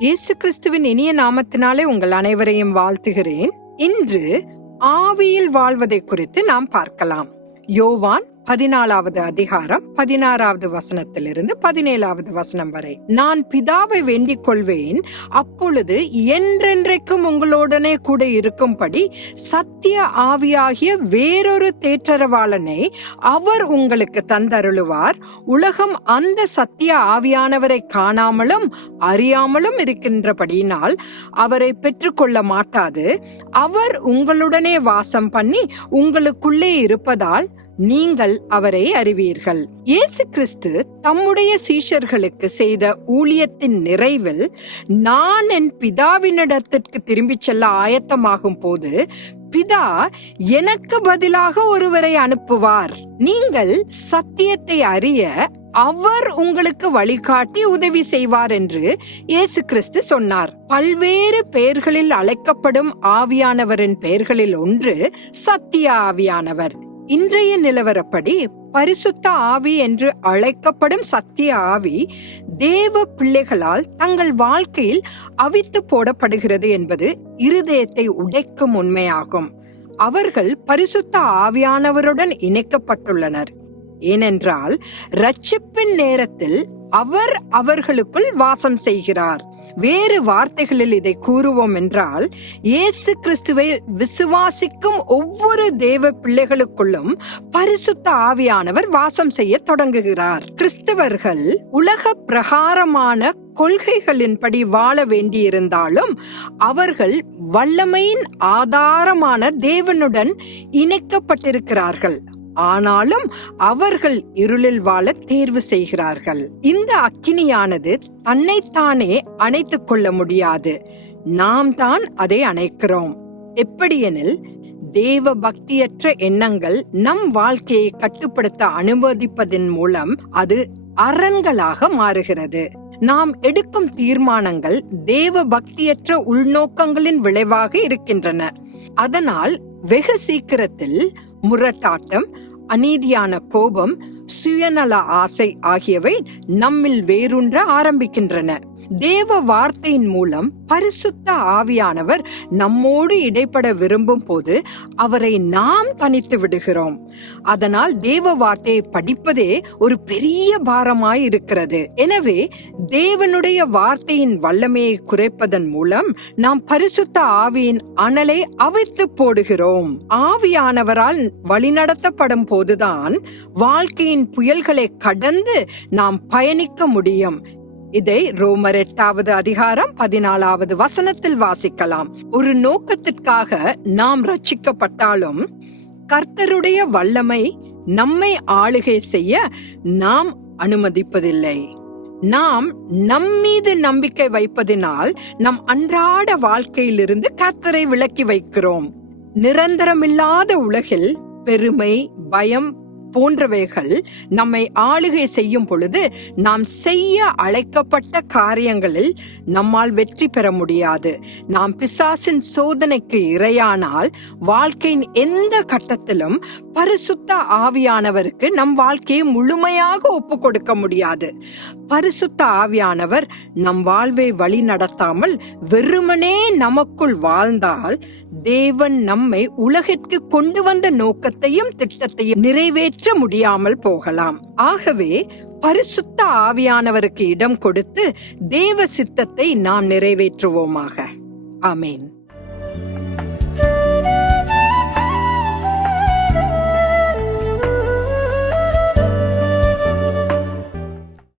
இயேசு கிறிஸ்துவின் இனிய நாமத்தினாலே உங்கள் அனைவரையும் வாழ்த்துகிறேன். இன்று ஆவியில் வாழ்வதை குறித்து நாம் பார்க்கலாம். யோவான் பதினாலாவது அதிகாரம் பதினாறாவது வசனத்திலிருந்து பதினேழாவது வசனம் வரை. நான் பிதாவை வேண்டிக் கொள்வேன் அப்பொழுது என்றென்றைக்கும் உங்களுடனே கூட இருக்கும்படி சத்திய ஆவியாகிய வேறொரு தேற்றரவாளனை அவர் உங்களுக்கு தந்தருளுவார். உலகம் அந்த சத்திய ஆவியானவரை காணாமலும் அறியாமலும் இருக்கின்றபடியினால் அவரை பெற்றுக்கொள்ள மாட்டாது. அவர் உங்களுடனே வாசம் பண்ணி உங்களுக்குள்ளே இருப்பதால் நீங்கள் அவரை அறிவீர்கள். இயேசு கிறிஸ்து தம்முடைய சீஷர்களுக்கு செய்த ஊழியத்தின் நிறைவில் நான் என் பிதாவினிடத்திற்கு திரும்பிச் செல்ல ஆயத்தமாகும் போது பிதா எனக்கு பதிலாக ஒருவரை அனுப்புவார். நீங்கள் சத்தியத்தை அறிய அவர் உங்களுக்கு வழிகாட்டி உதவி செய்வார் என்று இயேசு கிறிஸ்து சொன்னார். பல்வேறு பெயர்களில் அழைக்கப்படும் ஆவியானவரின் பெயர்களில் ஒன்று சத்திய ஆவியானவர். இன்றைய நிலவரப்படி பரிசுத்த ஆவி என்று அழைக்கப்படும் சத்திய ஆவி தேவ பிள்ளைகளால் தங்கள் வாழ்க்கையில் அவித்து போடப்படுகிறது என்பது இருதயத்தை உடைக்கும் உண்மையாகும். அவர்கள் பரிசுத்த ஆவியானவருடன் இணைக்கப்பட்டுள்ளனர். ஏனென்றால் ரட்சிப்பின் நேரத்தில் அவர் அவர்களுக்குள் வாசம் செய்கிறார். வேறு வார்த்தைகளில் இதை கூறுவோம் என்றால் இயேசு கிறிஸ்துவை விசுவாசிக்கும் ஒவ்வொரு தேவ பிள்ளைகளுக்குள்ளும் பரிசுத்த ஆவியானவர் வாசம் செய்ய தொடங்குகிறார். கிறிஸ்தவர்கள் உலக பிரகாரமான கொள்கைகளின்படி வாழ வேண்டியிருந்தாலும் அவர்கள் வல்லமையின் ஆதாரமான தேவனுடன் இணைக்கப்பட்டிருக்கிறார்கள். ஆனாலும் அவர்கள் இருளில் வாழ தேர்வு செய்கிறார்கள். இந்த அக்கினியானது தன்னைத்தானே அணைத்துக் கொள்ள முடியாது. நாம் தான் அதை அணைக்கிறோம். எப்படியெனில் தேவ பக்தியற்ற எண்ணங்கள் நம் வாழ்க்கையை கட்டுப்படுத்த அனுமதிப்பதன் மூலம் அது அரண்களாக மாறுகிறது. நாம் எடுக்கும் தீர்மானங்கள் தேவ பக்தியற்ற உள்நோக்கங்களின் விளைவாக இருக்கின்றன. அதனால் வெகு சீக்கிரத்தில் முரட்டாட்டம் அநீதியான கோபம் சுயநல ஆசை ஆகியவை நம்மில் வேரூன்ற ஆரம்பிக்கின்றன. தேவ வார்த்தையின் மூலம் பரிசுத்த ஆவியானவர் நம்மோடு இடைப்பட விரும்பும் போது அவரை நாம் தனித்து விடுகிறோம். அதனால் தேவ வார்த்தையை படிப்பதே ஒரு பெரிய பாரமாய் இருக்கிறது எனவே தேவனுடைய வார்த்தையின் வல்லமையை குறைப்பதன் மூலம் நாம் பரிசுத்த ஆவியின் அனலை அவித்து போடுகிறோம். ஆவியானவரால் வழிநடத்தப்படும் போதுதான் வாழ்க்கையின் புயல்களை கடந்து நாம் பயணிக்க முடியும். இதை ரோமர் எட்டாவது அதிகாரம் பதினாலாவது வசனத்தில் வாசிக்கலாம். ஒரு நோக்கத்திற்காக நாம் ரட்சிக்கப்பட்டாலும் கர்த்தருடைய வல்லமை நம்மை ஆளுகை செய்ய நாம் அனுமதிப்பதில்லை. நாம் நம் மீது நம்பிக்கை வைப்பதினால் நம் அன்றாட வாழ்க்கையிலிருந்து கர்த்தரை விலக்கி வைக்கிறோம். நிரந்தரமில்லாத உலகில் பெருமை பயம் போன்றவைகள் நம்மை ஆளுகை செய்யும் பொழுது நாம் செய்ய அழைக்கப்பட்ட காரியங்களில் நம்மால் வெற்றி பெற முடியாது. நாம் பிசாசின் சோதனைக்கு இரையானால் வாழ்க்கையின் எந்த கட்டத்திலும் பரிசுத்த ஆவியானவருக்கு நம் வாழ்க்கையை முழுமையாக ஒப்பு கொடுக்க முடியாது. பரிசுத்த ஆவியானவர் நம் வாழ்வை வழி நடத்தாமல் வெறுமனே நமக்குள் வாழ்ந்தால் தேவன் நம்மை உலகிற்கு கொண்டு வந்த நோக்கத்தையும் திட்டத்தையும் நிறைவேற்ற முடியாமல் போகலாம். ஆகவே பரிசுத்த ஆவியானவருக்கு இடம் கொடுத்து தேவ சித்தத்தை நாம் நிறைவேற்றுவோமாக. அமேன்